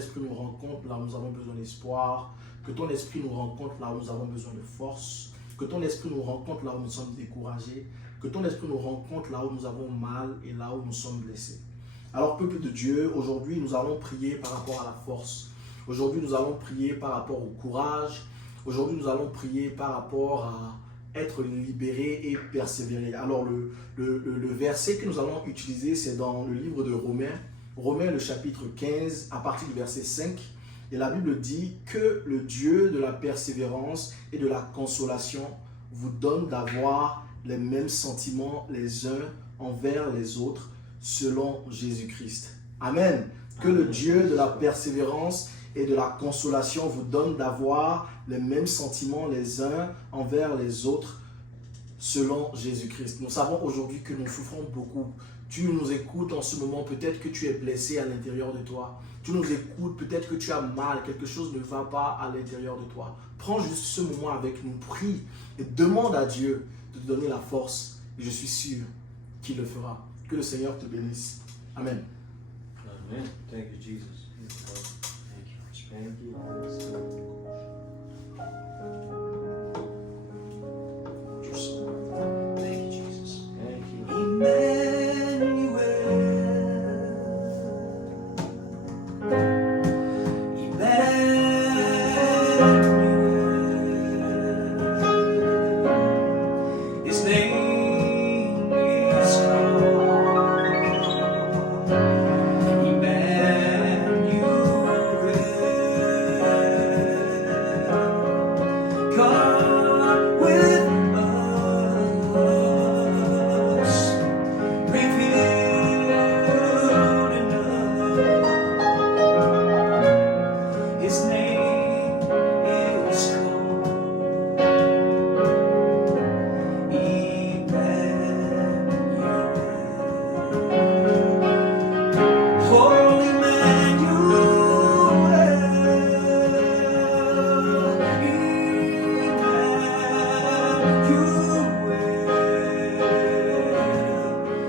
esprit nous rencontre là où nous avons besoin d'espoir, que ton esprit nous rencontre là où nous avons besoin de force, que ton esprit nous rencontre là où nous sommes découragés, que ton esprit nous rencontre là où nous avons mal et là où nous sommes blessés. Alors, peuple de Dieu, aujourd'hui, nous allons prier par rapport à la force. Aujourd'hui, nous allons prier par rapport au courage. Aujourd'hui, nous allons prier par rapport à être libéré et persévérer. Alors, le verset que nous allons utiliser, c'est dans le livre de Romains, Romains le chapitre 15, à partir du verset 5. Et la Bible dit que le Dieu de la persévérance et de la consolation vous donne d'avoir les mêmes sentiments les uns envers les autres selon Jésus-Christ. Amen. Que le Dieu de la persévérance et de la consolation vous donne d'avoir les mêmes sentiments les uns envers les autres selon Jésus-Christ. Nous savons aujourd'hui que nous souffrons beaucoup. Tu nous écoutes en ce moment, peut-être que tu es blessé à l'intérieur de toi. Tu nous écoutes, peut-être que tu as mal, quelque chose ne va pas à l'intérieur de toi. Prends juste ce moment avec nous, prie et demande à Dieu de te donner la force. Et je suis sûr qu'il le fera. Que le Seigneur te bénisse. Amen. Amen. Thank you, Jesus. Thank you. Thank you, Jesus. Thank you. Emmanuel. Emmanuel. His name is called Emmanuel. God with us, revealed in us. His name is called Emmanuel. Holy Emmanuel.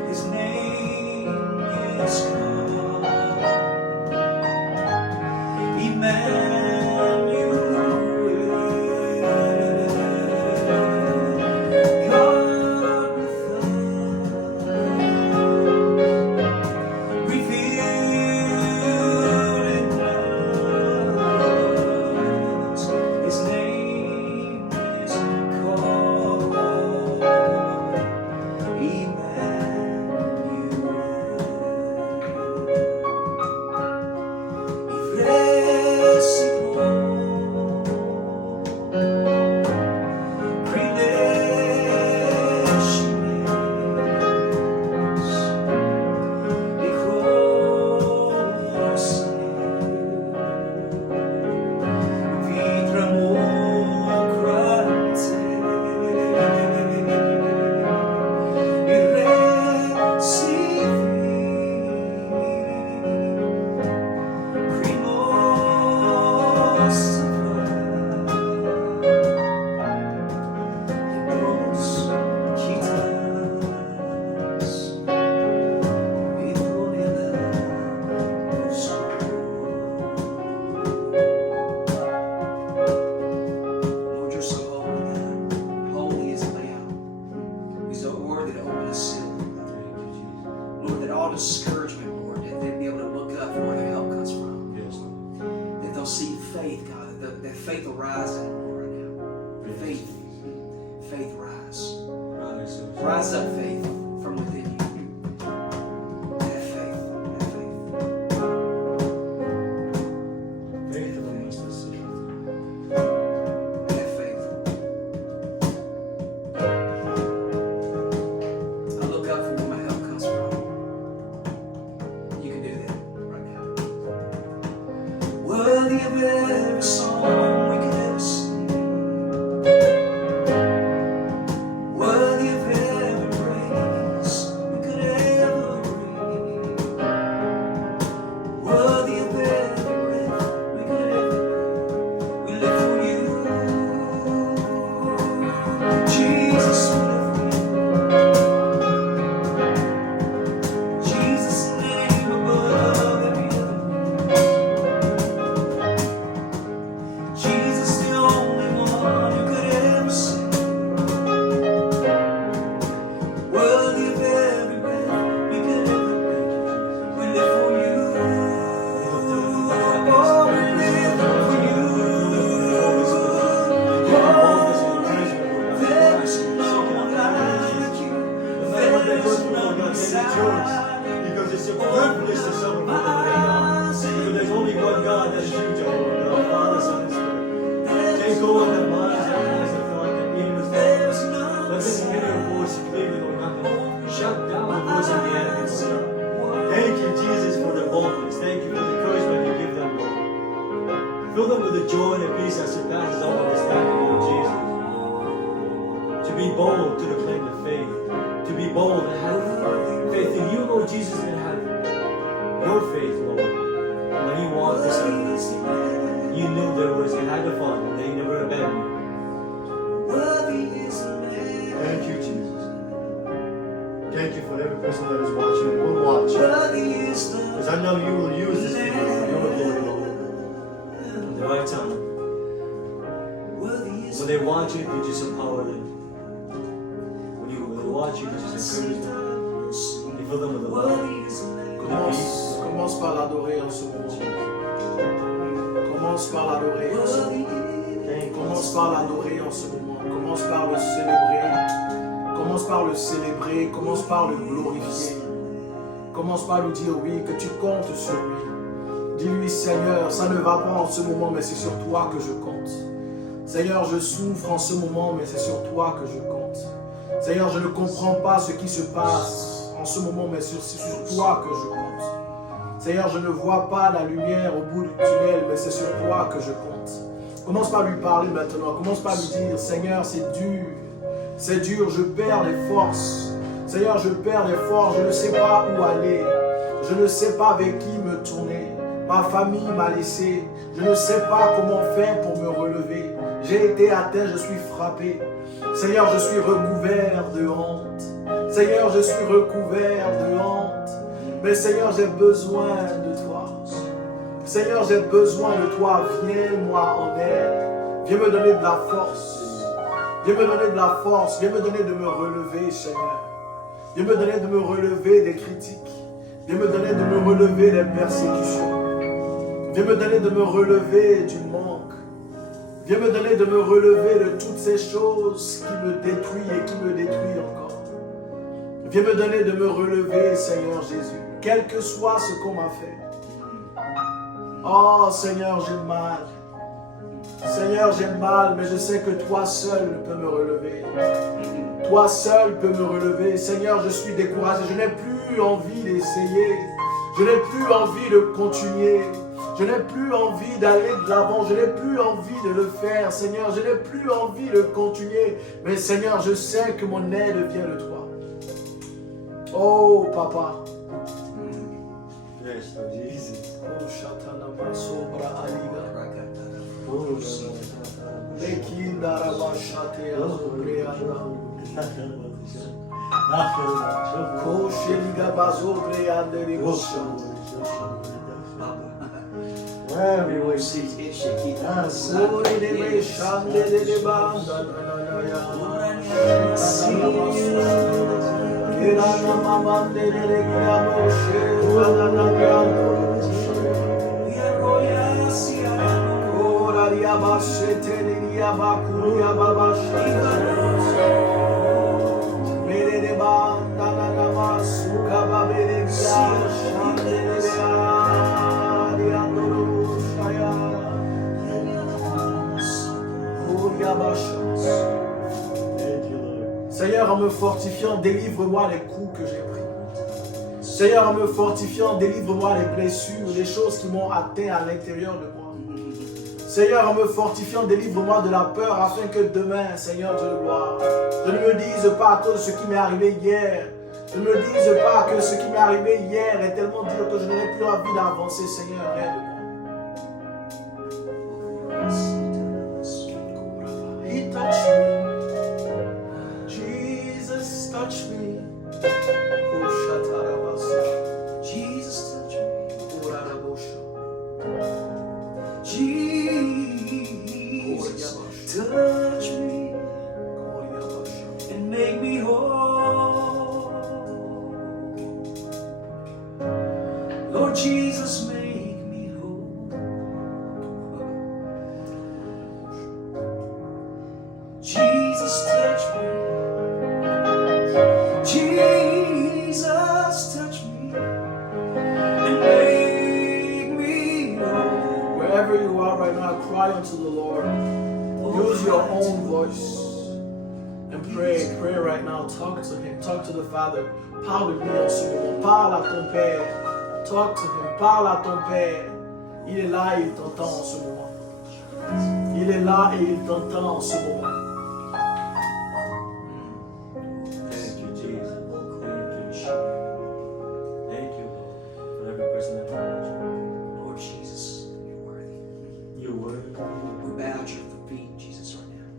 His name is called Emmanuel. God with us, revealed in us. His name is called Lord, you're so holy, God. Holy is the Lamb. He's so worthy to open the seal, Lord, that all discouragement, Lord, that they'd be able to look up for where their help comes from. Yes, Lord. That they'll see faith, God. That faith will rise in them right now. Faith rise. Rise up, faith, from within you. Have faith. Have faith. Faith of a mustard seed. Have faith. I look up for where my help comes from. You can do that right now. Worthy of every song we could ever sing. Worthy of every praise we could ever bring. Worthy of every breath we could ever breathe. We live for you, Jesus. We live for you, Jesus' name above every other name. as you, Jehovah God, Father, Son, and Spirit. Take over their minds, their hands, their thoughts, their ears, Lord. Let them hear your voice clearly, Lord. Nothing. Shut down the voice of the enemy, Lord. Thank you, Jesus, for their boldness. Thank you for the encouragement you give them, Lord. Fill them with the joy and the peace that surpasses all understanding, Lord Jesus. To be bold to proclaim the faith. To be bold and have faith in you, Lord Jesus, and have your faith, Lord. When you walked this earth, you knew there was, you had to find, and they never abandoned you. Thank you, Jesus. Thank you for every person that is watching and will watch. Because I know you will use this video for your glory, Lord. At the right time. When they watch it, you just empower them. When they watch you, just encourage them. You fill them with the love. Commence par l'adorer en ce moment. Commence par l'adorer en ce moment. Commence par l'adorer en ce moment. Commence par le célébrer. Commence par le célébrer. Commence par le glorifier. Commence par lui dire oui, que tu comptes sur lui. Dis-lui, Seigneur, ça ne va pas en ce moment, mais c'est sur toi que je compte. Seigneur, je souffre en ce moment, mais c'est sur toi que je compte. Seigneur, je ne comprends pas ce qui se passe en ce moment, mais c'est sur toi que je compte. Seigneur, je ne vois pas la lumière au bout du tunnel, mais c'est sur toi que je compte. Commence par lui parler maintenant. Commence par lui dire, Seigneur, c'est dur. C'est dur, je perds les forces. Seigneur, je perds les forces. Je ne sais pas où aller. Je ne sais pas avec qui me tourner. Ma famille m'a laissé. Je ne sais pas comment faire pour me relever. J'ai été atteint, je suis frappé. Seigneur, je suis recouvert de honte. Seigneur, je suis recouvert de honte. Mais Seigneur, j'ai besoin de toi. Seigneur, j'ai besoin de toi. Viens-moi en aide. Viens me donner de la force. Viens me donner de la force. Viens me donner de me relever, Seigneur. Viens me donner de me relever des critiques. Viens me donner de me relever des persécutions. Viens me donner de me relever du manque. Viens me donner de me relever de toutes ces choses qui me détruisent et qui me détruisent encore. Viens me donner de me relever, Seigneur Jésus, quel que soit ce qu'on m'a fait. Oh, Seigneur, j'ai mal. Seigneur, j'ai mal, mais je sais que toi seul peux me relever. Toi seul peux me relever. Seigneur, je suis découragé. Je n'ai plus envie d'essayer. Je n'ai plus envie de continuer. Je n'ai plus envie d'aller de l'avant. Je n'ai plus envie de le faire. Seigneur, je n'ai plus envie de continuer. Mais Seigneur, je sais que mon aide vient de toi. Oh, Papa. Yes, Lord Jesus. Oh, Shatanama Sobra Aliga. Oh, Bekinda Rabashate Azobreanda. Kosheliga Bazobreanda Rigosha. Wherever you See, it should keep Sori de me shande de banda. Kirana mamande de Giamoshe. Ora Riabashete Riabakuria Babashita. Mere de banda Nama Suka Babere Shande Seigneur, en me fortifiant, délivre-moi les coups que j'ai pris. Seigneur, en me fortifiant, délivre-moi les blessures, les choses qui m'ont atteint à l'intérieur de moi. Seigneur, en me fortifiant, délivre-moi de la peur afin que demain, Seigneur Dieu de gloire, je ne me dise pas à cause de ce qui m'est arrivé hier. Je ne me dise pas que ce qui m'est arrivé hier est tellement dur que je n'aurai plus envie d'avancer. Seigneur, aide-moi. He touched me. Jesus touched me. Jesus touch me. Jesus touch me and make me whole. Lord Jesus, make me whole. Jesus touch me. Jesus touch me and make me whole. Wherever you are right now, cry unto the Lord. Use your own voice and pray. Pray right now. Talk to Him. Talk to the Father. Parle-lui en ce moment. Parle à ton Père. Talk to Him. Parle à ton Père. Il est là et il t'entend en ce moment. Il est là et il t'entend en ce moment. Thank you, Jesus. Thank you, Lord, for every person that heard you. Lord Jesus, you're worthy. You're worthy. We bow at your feet, Jesus, right now.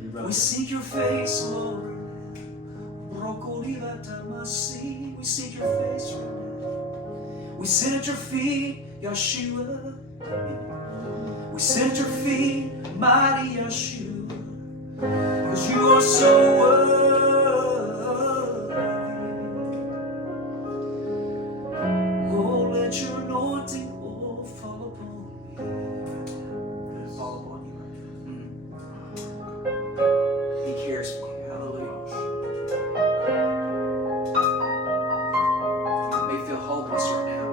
You're We seek your face, Lord. We seek your face right now. We sit at your feet, Yeshua. We sit at your feet, mighty Yeshua. Because you are so worthy. Oh, let your anointing fall upon me. Fall upon you right now. He cares for you. Hallelujah. You may feel hopeless right now,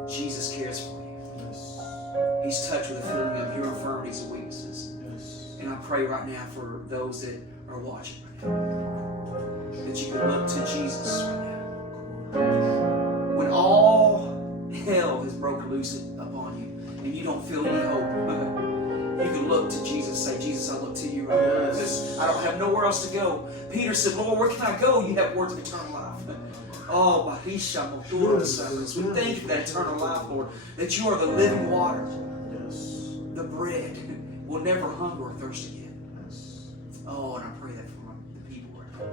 but Jesus cares for you. He's touched with the feeling of your infirmities and weaknesses. And I pray right now for those that are watching right now, that you can look to Jesus right now. When all hell has broken loose upon you and you don't feel any hope, you can look to Jesus and say, Jesus, I look to you right now. Because I don't have nowhere else to go. Peter said, Lord, where can I go? You have words of eternal life. Oh, Mahisha Motura Silence. We thank you for that eternal life, Lord, that you are the living water, the bread. We'll never hunger or thirst again. Oh, and I pray that for the people right now.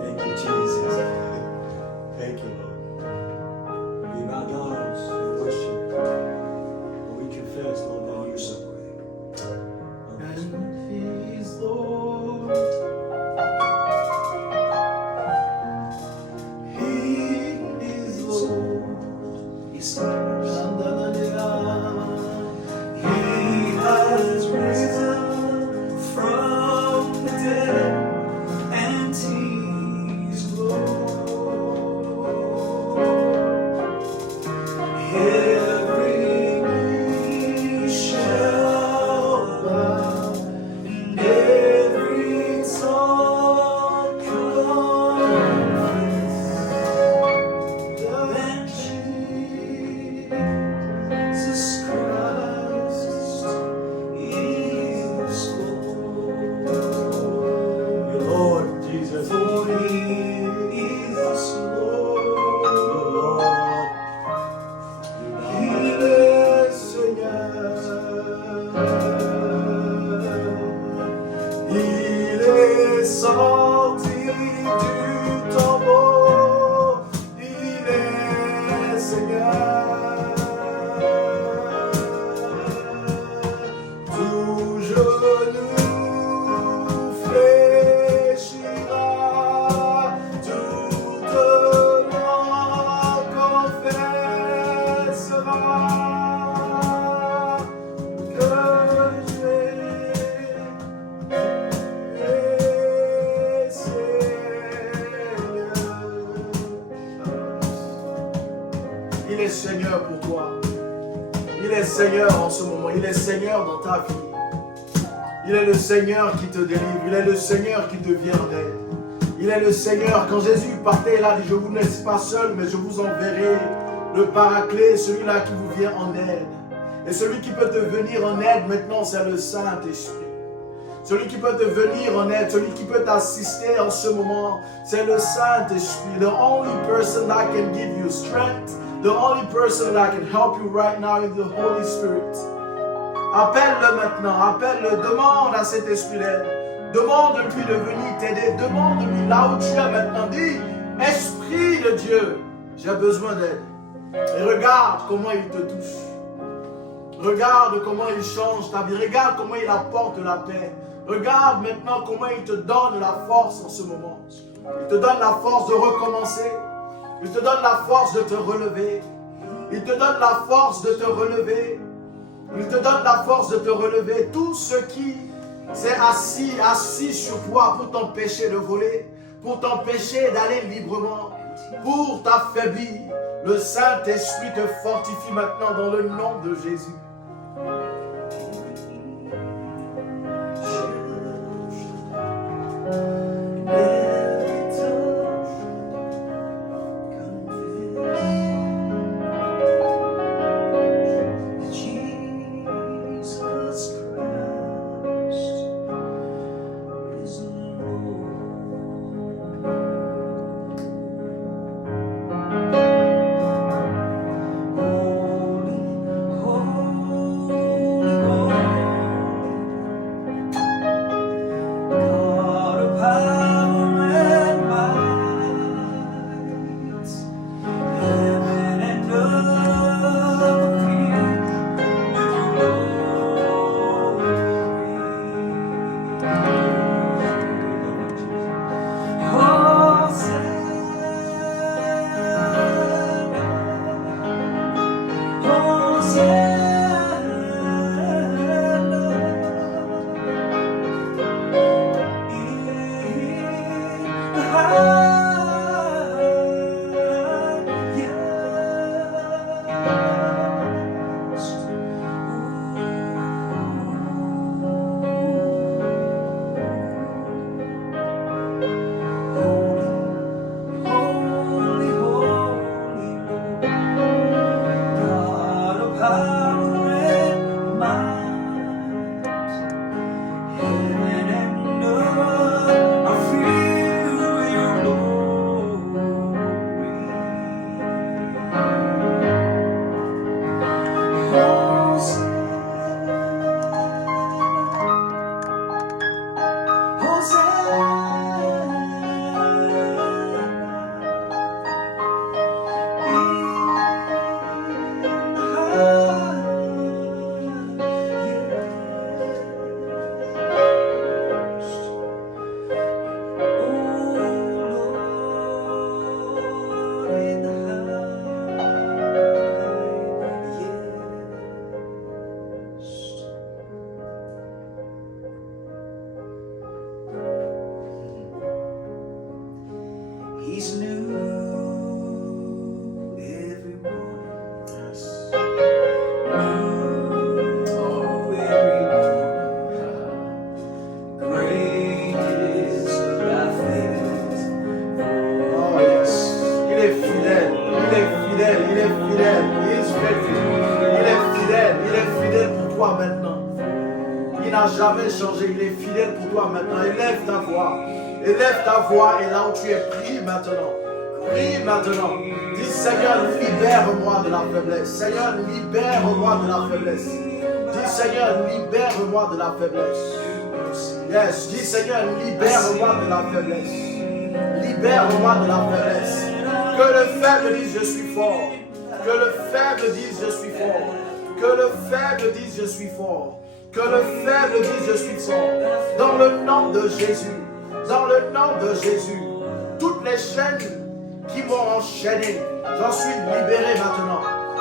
Thank you, Jesus. Thank you, Lord. We bow down and worship. And we confess, Lord, that you are so worthy. And He's Lord. He is Lord. Yes, He has risen from the dead, and He's Lord. Every knee shall bow, and every tongue confess that Jesus Christ is Lord. Your Lord, Jesus. For He is Lord. Lord. Il est Seigneur. Il est sorti du tombeau. Il est Seigneur. Tout genou fléchira, toute langue confessera que Jésus est Seigneur. Il est Seigneur pour toi. Il est Seigneur en ce moment. Il est Seigneur dans ta vie. Il est le Seigneur qui te délivre. Il est le Seigneur qui te vient en aide. Il est le Seigneur. Quand Jésus partait, il a dit, je vous laisse pas seul, mais je vous enverrai le Paraclet, celui-là qui vous vient en aide. Et celui qui peut te venir en aide maintenant, c'est le Saint-Esprit. Celui qui peut te venir en aide, celui qui peut t'assister en ce moment, c'est le Saint-Esprit. The only person that can give you strength, the only person that can help you right now is the Holy Spirit. Appelle-le maintenant, appelle-le, demande à cet esprit d'aide. Demande-lui de venir t'aider, demande-lui là où tu es maintenant. Dis, Esprit de Dieu, j'ai besoin d'aide. Et regarde comment il te touche. Regarde comment il change ta vie. Regarde comment il apporte la paix. Regarde maintenant comment il te donne la force en ce moment. Il te donne la force de recommencer. Il te donne la force de te relever. Il te donne la force de te relever. Il te donne la force de te relever. Tout ce qui s'est assis sur toi pour t'empêcher de voler, pour t'empêcher d'aller librement, pour t'affaiblir. Le Saint-Esprit te fortifie maintenant dans le nom de Jésus. He's new every morning. Yes. New every morning. Great is thy faithfulness. Oh yes. Il est fidèle. Il est fidèle. Il est fidèle. Il est fidèle. Il est fidèle. Il est fidèle pour toi maintenant. Il n'a jamais changé. Il est fidèle pour toi maintenant. Élève ta voix. Élève ta voix et là où tu es, prie maintenant. Prie maintenant. Dis Seigneur, libère-moi de la faiblesse. Seigneur, libère-moi de la faiblesse. Dis Seigneur, libère-moi de la faiblesse. Yes, dis Seigneur, libère-moi de la faiblesse. Libère-moi de la faiblesse. Que le faible dise je suis fort. Que le faible dise je suis fort. Que le faible dise je suis fort. Que le faible dise je suis fort. Dans le nom de Jésus. Dans le nom de Jésus, toutes les chaînes qui m'ont enchaîné, j'en suis libéré maintenant.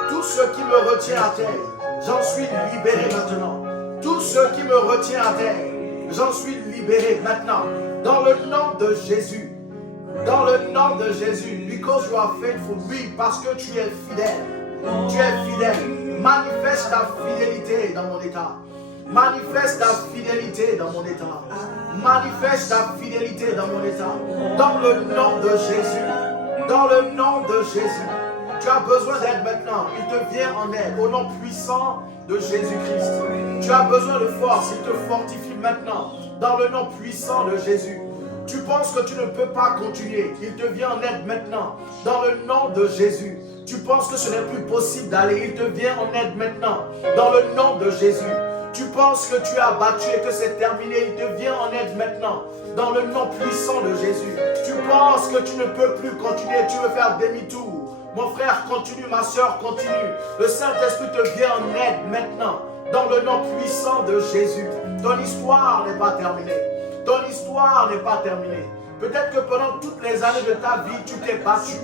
Tout ce qui me retient à terre, j'en suis libéré maintenant. Tout ce qui me retient à terre, j'en suis libéré maintenant. Dans le nom de Jésus. Dans le nom de Jésus. Because you are faithful. Oui, parce que tu es fidèle. Tu es fidèle. Manifeste ta fidélité dans mon état. Manifeste ta fidélité dans mon état. Manifeste ta fidélité dans mon état. Dans le nom de Jésus. Dans le nom de Jésus. Tu as besoin d'aide maintenant. Il te vient en aide. Au nom puissant de Jésus-Christ. Tu as besoin de force. Il te fortifie maintenant. Dans le nom puissant de Jésus. Tu penses que tu ne peux pas continuer. Il te vient en aide maintenant. Dans le nom de Jésus. Tu penses que ce n'est plus possible d'aller. Il te vient en aide maintenant. Dans le nom de Jésus. Tu penses que tu as battu et que c'est terminé, il te vient en aide maintenant, dans le nom puissant de Jésus. Tu penses que tu ne peux plus continuer, tu veux faire demi-tour. Mon frère, continue, ma soeur, continue. Le Saint-Esprit te vient en aide maintenant, dans le nom puissant de Jésus. Ton histoire n'est pas terminée. Ton histoire n'est pas terminée. Peut-être que pendant toutes les années de ta vie, tu t'es battu.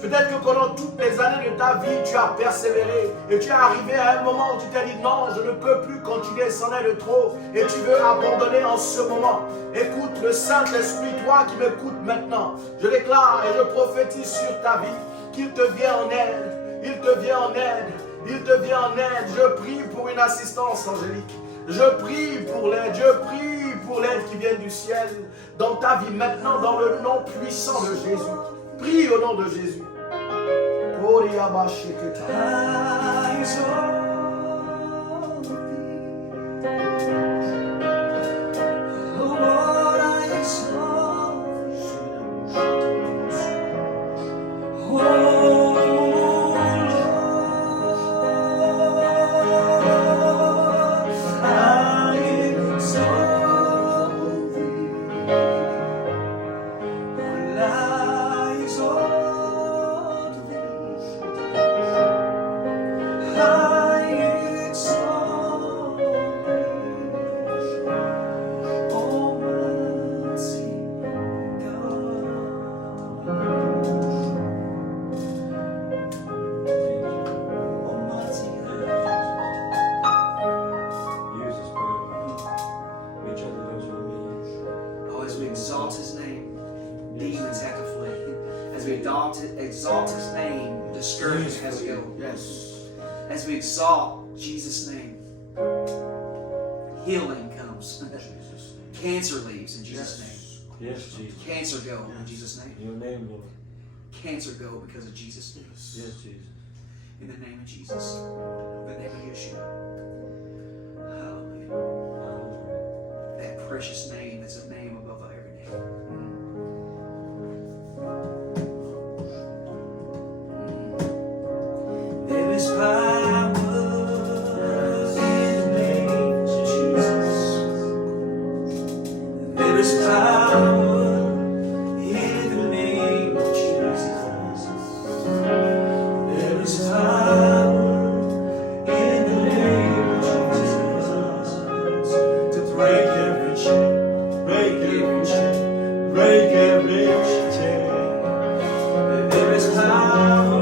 Peut-être que pendant toutes les années de ta vie, tu as persévéré et tu es arrivé à un moment où tu t'es dit non, je ne peux plus continuer, c'en est de trop et tu veux abandonner en ce moment. Écoute le Saint-Esprit, toi qui m'écoutes maintenant, je déclare et je prophétise sur ta vie qu'il te vient en aide, il te vient en aide, il te vient en aide. Je prie pour une assistance angélique, je prie pour l'aide, je prie pour l'aide qui vient du ciel dans ta vie maintenant, dans le nom puissant de Jésus. Prie au nom de Jésus. Exalt his name, discouragement has to go. Yes. As we exalt Jesus' name, healing comes. Cancer leaves in Jesus' name. Yes, Jesus. Cancer go in Jesus' name. In your name, Lord. Cancer go because of Jesus. Yes, Jesus. In the name of Jesus. In the name of Yeshua. Hallelujah. That precious name is a name above every name. There is power in the name of Jesus. There is power in the name of Jesus. There is power in the name of Jesus to break every chain, break every chain, break every chain. There is power.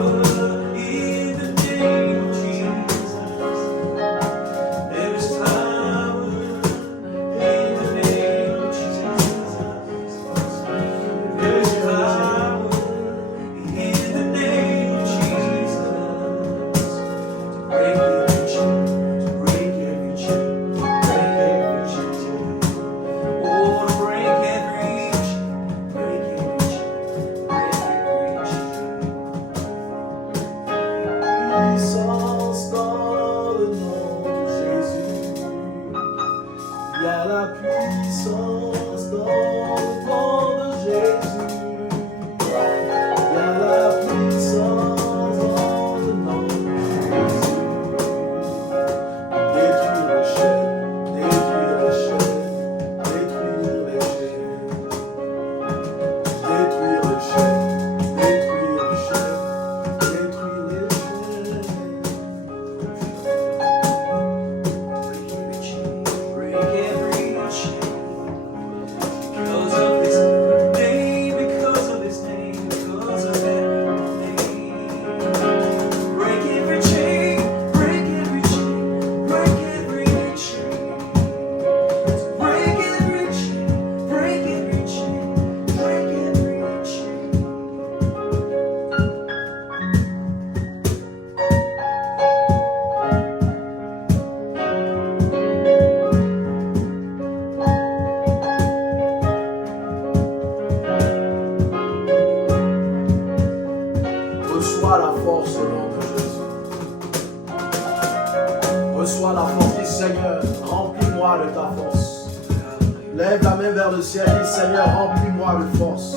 Seigneur, remplis-moi de force.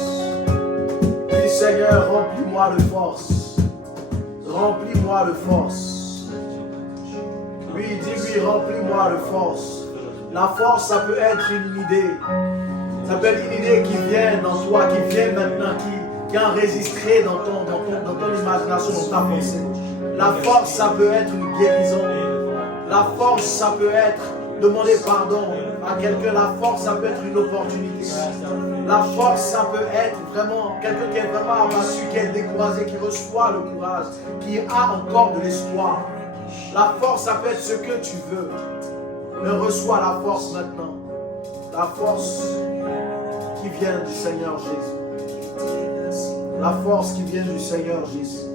Dis Seigneur, remplis-moi de force. Remplis-moi de force. Oui, dis-lui, remplis-moi de force. La force, ça peut être une idée. Ça peut être une idée qui vient dans toi, qui vient maintenant, qui est enregistrée dans ton imagination, dans ta pensée. La force, ça peut être une guérison. La force, ça peut être demander pardon. À quelqu'un, la force, ça peut être une opportunité. La force, ça peut être vraiment quelqu'un qui est vraiment abattu, qui est découragé, qui reçoit le courage, qui a encore de l'espoir. La force, ça peut être ce que tu veux. Mais reçois la force maintenant. La force qui vient du Seigneur Jésus. La force qui vient du Seigneur Jésus.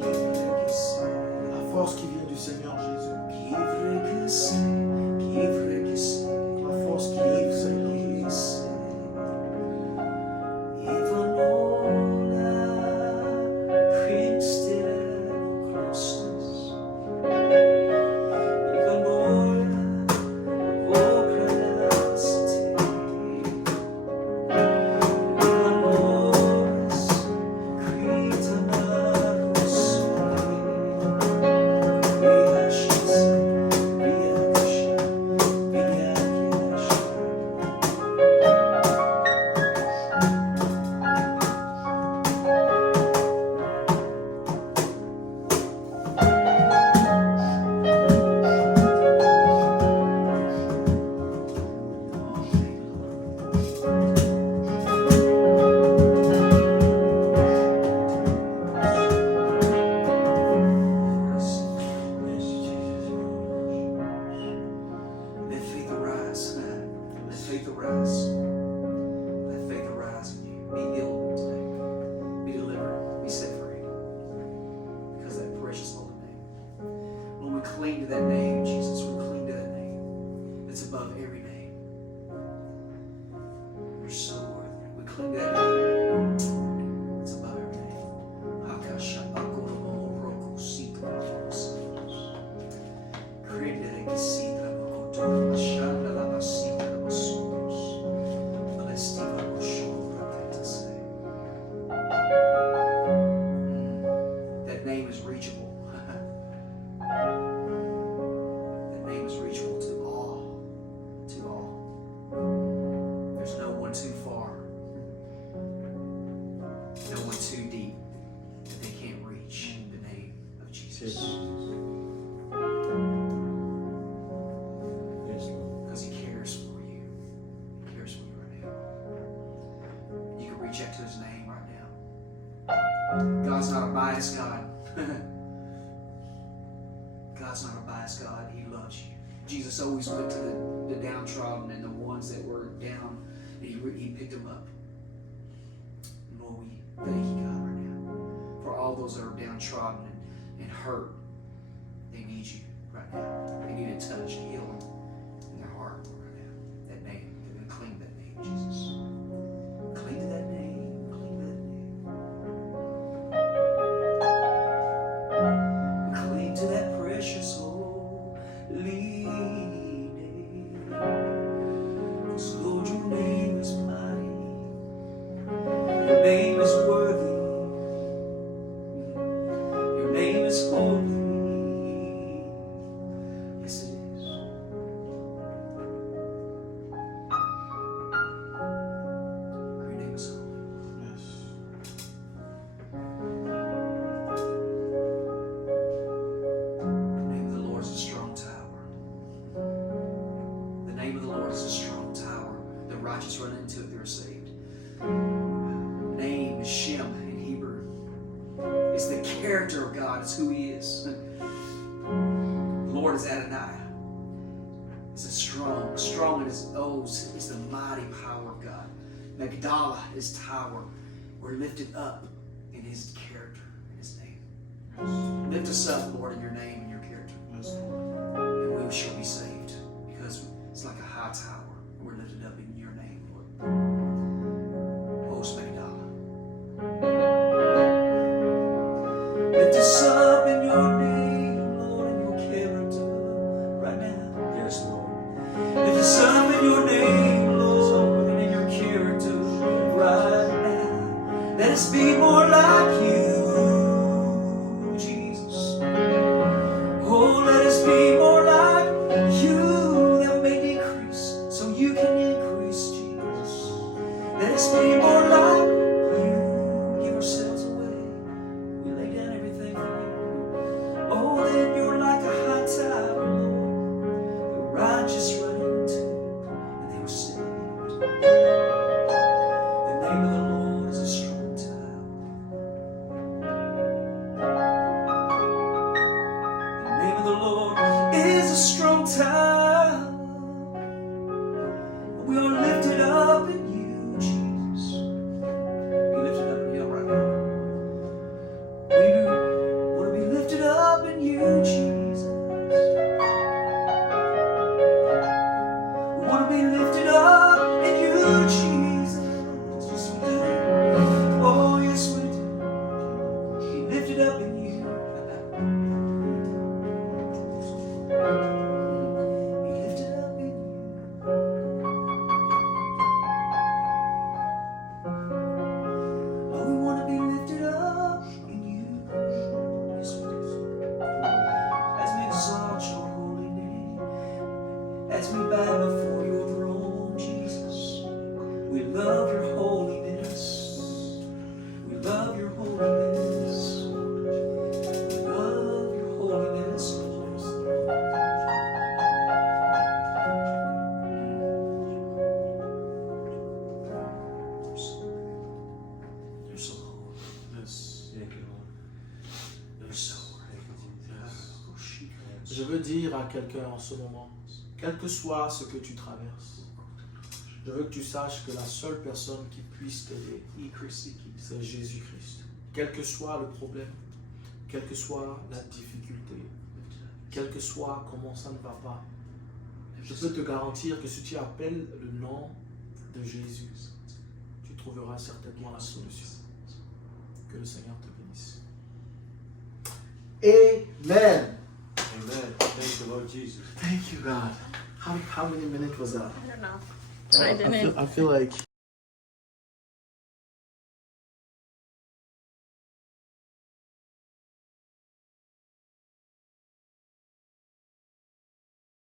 La force qui vient du Seigneur Jésus. La force qui vient du Seigneur Jésus. God's not a biased God. God's not a biased God. He loves you. Jesus always went to the downtrodden and the ones that were down, and he picked them up. Lord, we thank you, God, right now. For all those that are downtrodden and hurt, they need you right now. They need a touch, a healing in their heart right now. That name, they're going to cling to that name, Jesus. Cling to that name. Cling to that precious holy name. 'Cause Lord, your name is mighty. Your name is worthy. Your name is holy. Yes, it is. Your name is holy. Righteous run into it, they're saved. Name is Shem in Hebrew. It's the character of God. It's who He is. The Lord is Adonai. It's a strong. Strong in His oaths is the mighty power of God. Magdala is tower. We're lifted up in His character, in His name. Lift us up, Lord, in your name and your character. And we shall be saved, because it's like a high tower. We're lifted up in your name, Lord. Host Magdala. Lift us up in your name, Lord, in your character right now. Yes, Lord. Lift us up in your name, Lord, and in your character right now. Let us be more like you, Jesus. Oh, let us be more like you, that may decrease so you can increase, Jesus. Let us be more like you. Give ourselves away. We lay down everything for you. Oh, then you're like a high tower, Lord. The righteous run into. love your holiness. We love your holiness. We love your holiness. You're so holy. Yes. Thank you, Lord. You're so worthy. Je veux dire à quelqu'un en ce moment, quel que soit ce que tu traverses, je veux que tu saches que la seule personne qui puisse t'aider, c'est Jésus-Christ. Quel que soit le problème, quelle que soit la difficulté, quel que soit comment ça ne va pas, je peux te garantir que si tu appelles le nom de Jésus, tu trouveras certainement la solution. Que le Seigneur te bénisse. Amen. Amen. Thank you, Lord Jesus. Thank you, God. How many minutes was that? I don't know. I didn't. I feel like